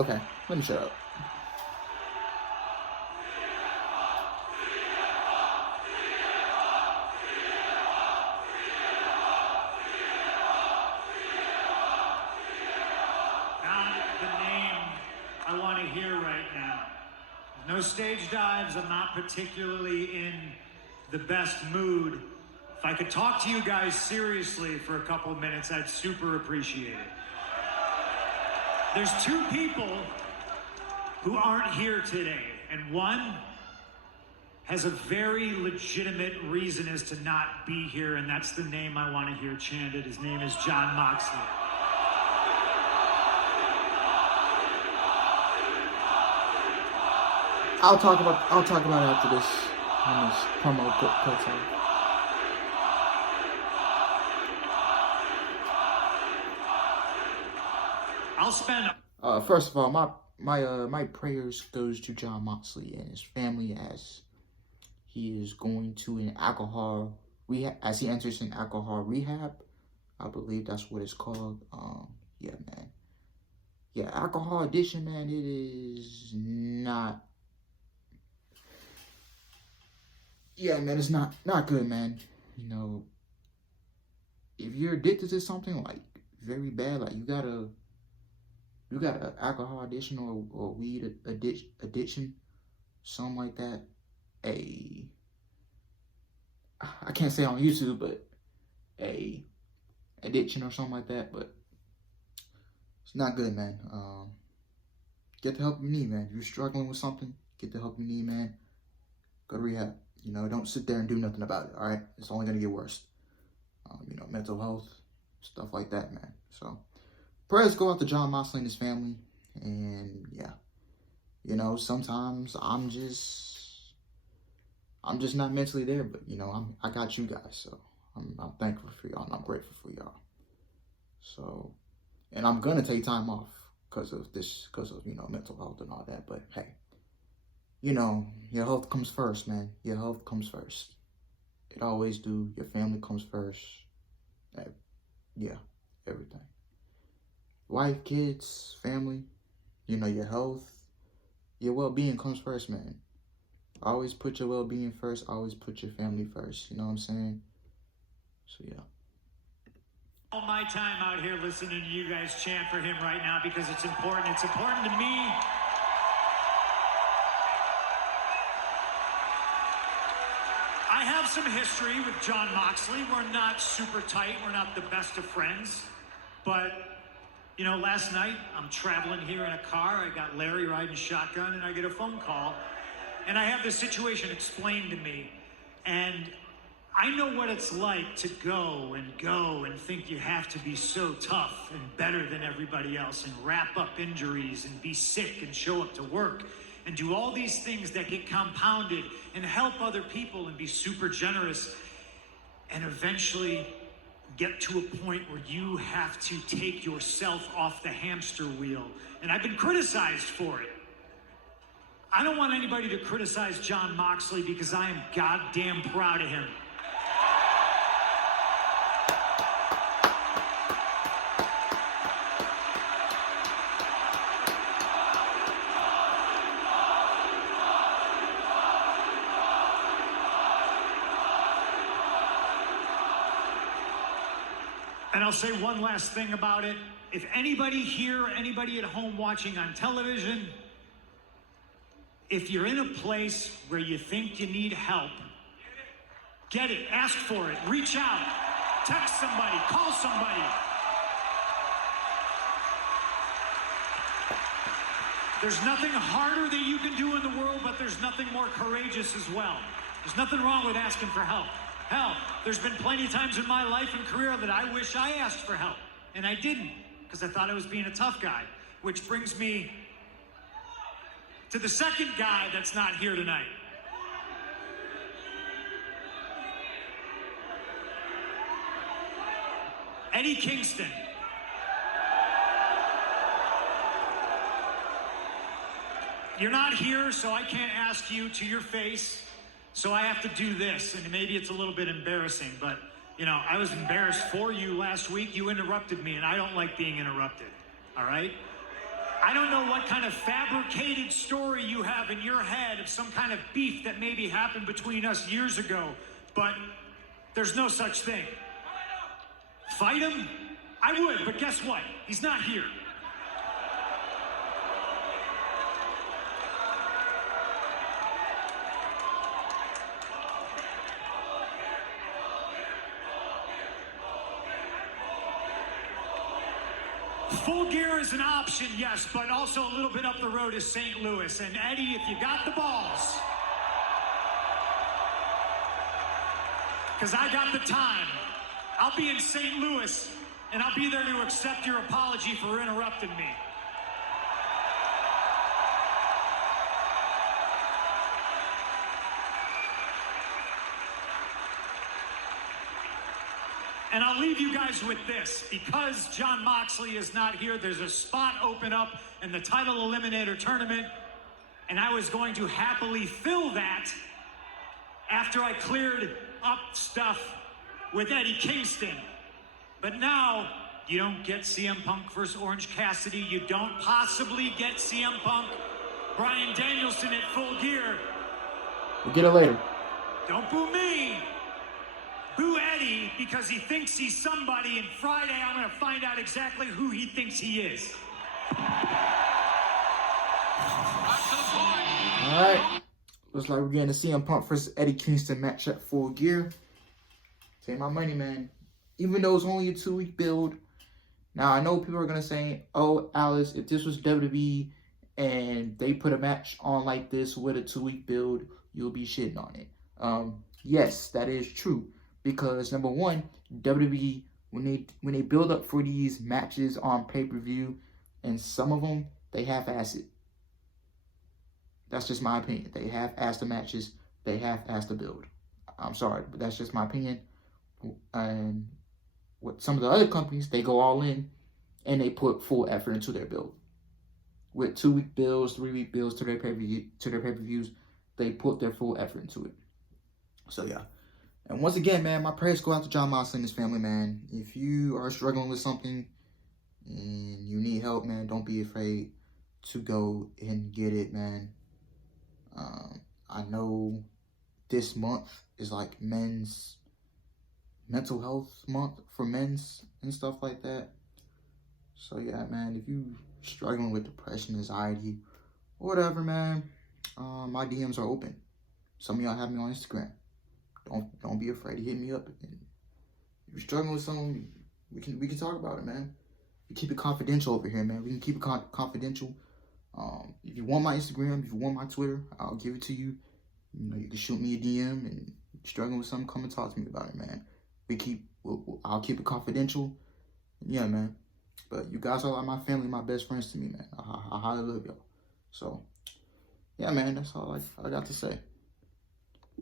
Okay, let me shut up. Not the name I want to hear right now. No stage dives. I'm not particularly in the best mood. If I could talk to you guys seriously for a couple of minutes, I'd super appreciate it. There's two people who aren't here today, and one has a very legitimate reason as to not be here, and that's the name I want to hear chanted. His name is Jon Moxley. I'll talk about it after this when this promo cuts off. I'll spend. First of all, my prayers goes to Jon Moxley and his family as he is going to an alcohol rehab, as he enters an alcohol rehab. I believe that's what it's called. Yeah, man. Yeah, alcohol addiction, man. It is not. Yeah, man, it's not good, man. You know, if you're addicted to something like very bad, like you got an alcohol addiction or weed addiction, something like that. I can't say on YouTube, but a addiction or something like that. But it's not good, man. Get the help you need, man. If you're struggling with something, get the help you need, man. Go to rehab. You know, don't sit there and do nothing about it, all right? It's only going to get worse. You know, mental health, stuff like that, man. So, prayers go out to Jon Moxley and his family. And, yeah. You know, sometimes I'm just not mentally there. But, you know, I got you guys. So, I'm thankful for y'all and I'm grateful for y'all. So, and I'm going to take time off because of, you know, mental health and all that. But, hey. You know, your health comes first, man. Your health comes first. It always do. Your family comes first. Yeah, everything. Wife, kids, family. You know, your health, your well-being comes first, man. Always put your well-being first. Always put your family first. You know what I'm saying? So, yeah. All my time out here listening to you guys chant for him right now because it's important. It's important to me. I have some history with Jon Moxley. We're not super tight. We're not the best of friends. But, you know, last night, I'm traveling here in a car. I got Larry riding shotgun, and I get a phone call. And I have the situation explained to me. And I know what it's like to go and think you have to be so tough and better than everybody else and wrap up injuries and be sick and show up to work and do all these things that get compounded and help other people and be super generous and eventually get to a point where you have to take yourself off the hamster wheel. And I've been criticized for it. I don't want anybody to criticize Jon Moxley because I am goddamn proud of him. And I'll say one last thing about it. If anybody here, anybody at home watching on television, if you're in a place where you think you need help, get it, ask for it, reach out, text somebody, call somebody. There's nothing harder that you can do in the world, but there's nothing more courageous as well. There's nothing wrong with asking for help. Hell, there's been plenty of times in my life and career that I wish I asked for help, and I didn't, because I thought I was being a tough guy, which brings me to the second guy that's not here tonight. Eddie Kingston. You're not here, so I can't ask you to your face. So I have to do this, and maybe it's a little bit embarrassing, but, you know, I was embarrassed for you last week. You interrupted me, and I don't like being interrupted, all right? I don't know what kind of fabricated story you have in your head of some kind of beef that maybe happened between us years ago, but there's no such thing. Fight him? I would, but guess what? He's not here. Full Gear is an option, yes, but also a little bit up the road is St. Louis. And Eddie, if you got the balls, because I got the time, I'll be in St. Louis, and I'll be there to accept your apology for interrupting me. And I'll leave you guys with this. Because Jon Moxley is not here, there's a spot open up in the title eliminator tournament, and I was going to happily fill that after I cleared up stuff with Eddie Kingston. But now, you don't get CM Punk versus Orange Cassidy. You don't possibly get CM Punk, Bryan Danielson at Full Gear. We'll get it later. Don't boo me. Boo Eddie because he thinks he's somebody, and Friday I'm going to find out exactly who he thinks he is. Alright. Looks like we're getting a CM Punk versus Eddie Kingston match at Full Gear. Take my money, man. Even though it's only a 2-week build. Now, I know people are going to say, oh, Alice, if this was WWE and they put a match on like this with a 2-week build, you'll be shitting on it. Yes, that is true. Because number one, WWE, when they build up for these matches on pay-per-view, and some of them, they half-ass it. That's just my opinion. They half-ass the matches. They half-ass the build. I'm sorry, but that's just my opinion. And with some of the other companies, they go all in, and they put full effort into their build. With 2-week builds, 3-week builds to their pay-per-views, they put their full effort into it. So yeah. And once again, man, my prayers go out to Jon Moxley and his family, man. If you are struggling with something and you need help, man, don't be afraid to go and get it, man. I know this month is like men's mental health month for men's and stuff like that. So yeah, man, if you struggling with depression, anxiety, or whatever, man, my DMs are open. Some of y'all have me on Instagram. Don't be afraid to hit me up. And if you're struggling with something, we can talk about it, man. We keep it confidential over here, man. We can keep it confidential. If you want my Instagram, if you want my Twitter, I'll give it to you. You know, you can shoot me a DM, and if you're struggling with something, come and talk to me about it, man. I'll keep it confidential. Yeah, man. But you guys are like my family, my best friends to me, man. I highly love y'all. So, yeah, man, that's all I got to say.